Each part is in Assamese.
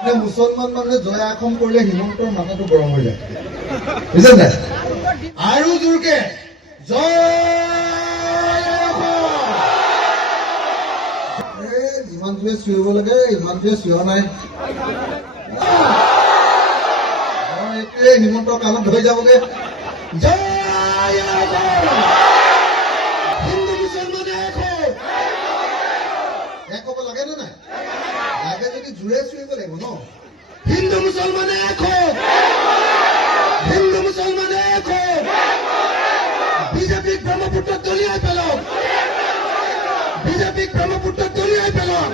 মুছলমান মানুহে জয় আসন কৰিলে হিমন্তৰ মাথাটো গৰম হৈ যায়, বুজিছে নাই? আৰু জোৰকে জয় যিমানটোৱে চিঞৰিব লাগে ইমানটোৱে চিঞৰা নাই। এইটোৱে হিমন্তৰ কাণত ধৰি যাবগে। জয় হিন্দু মুছলমানে এক হ'ব লাগে নে নাই? লাগে যদি জোৰে চিঞৰিব লাগিব ন। হিন্দু মুছলমানে হিন্দু মুছলমানে বিজেপিক ব্ৰহ্মপুত্ৰত দলিয়াই পেলাওক, বিজেপিক ব্ৰহ্মপুত্ৰত দলিয়াই পেলাওক,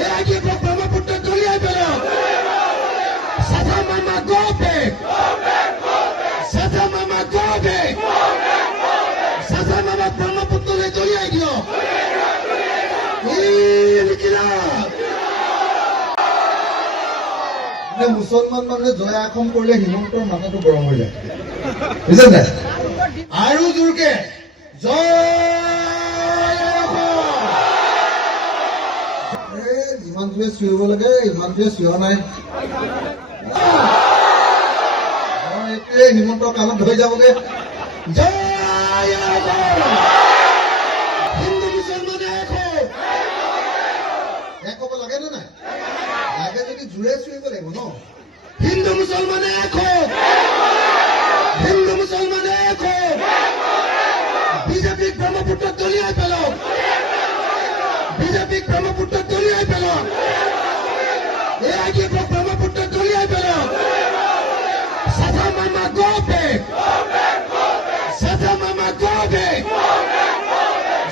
AIDF ব্ৰহ্মপুত্ৰত দলিয়াই পেলাওক। Sada Mama go back, Sada Mama go back, Sada Mama ব্ৰহ্মপুত্ৰলৈ দলিয়াই দিয়ক। মুছলমান মানুহে জয় আসন কৰিলে হিমন্তৰ মাথাটো গৰম হৈ যায়, বুজিছে নাই? আৰু জোৰকে জয় যিমানটোৱে চিঞৰিব লাগে ইমানটোৱে চিঞৰা নাই। এইটোৱে হিমন্তৰ কাণত ধৰি যাবগে। জয় হিন্দু মুছলমানে এক হ'ব লাগে নে নাই? লাগে যদি জোৰে চিঞৰিব লাগিব ন। হিন্দু মুছলমানে হিন্দু মুছলমানে বিজেপিক ব্ৰহ্মপুত্ৰত দলিয়াই পেলাওক, বিজেপিক ব্ৰহ্মপুত্ৰত দলিয়াই পেলাওক, AIDF ব্ৰহ্মপুত্ৰত দলিয়াই পেলাওক। Sada Mama go back, Sada Mama go back,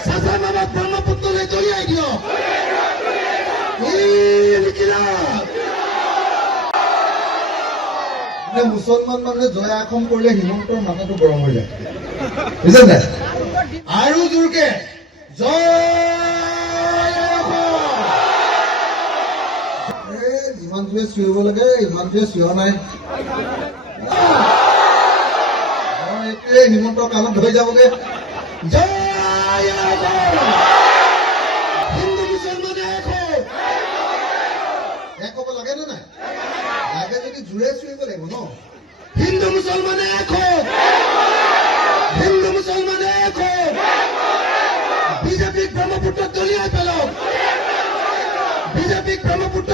Sada Mama ব্ৰহ্মপুত্ৰলৈ দলিয়াই দিয়ক। মুছলমান মানুহে জয় আসন কৰিলে হিমন্তৰ মাথাটো গৰম হৈ যায়, বুজিছে নাই? আৰু জোৰকে জয় যিমানটোৱে চিঞৰিব লাগে ইমানটোৱে চিঞৰা নাই। এইটোৱে হিমন্তৰ কাণত ধৰি যাবগে। জয় হিন্দু মুছলমানে এক হ'ব লাগে নে নাই? লাগে যদি জোৰে চিঞৰিব লাগিব ন। হিন্দু মুছলমানে হিন্দু মুছলমানে বিজেপিক ব্ৰহ্মপুত্ৰত দলিয়াই পেলাওক, বিজেপিক ব্ৰহ্মপুত্ৰত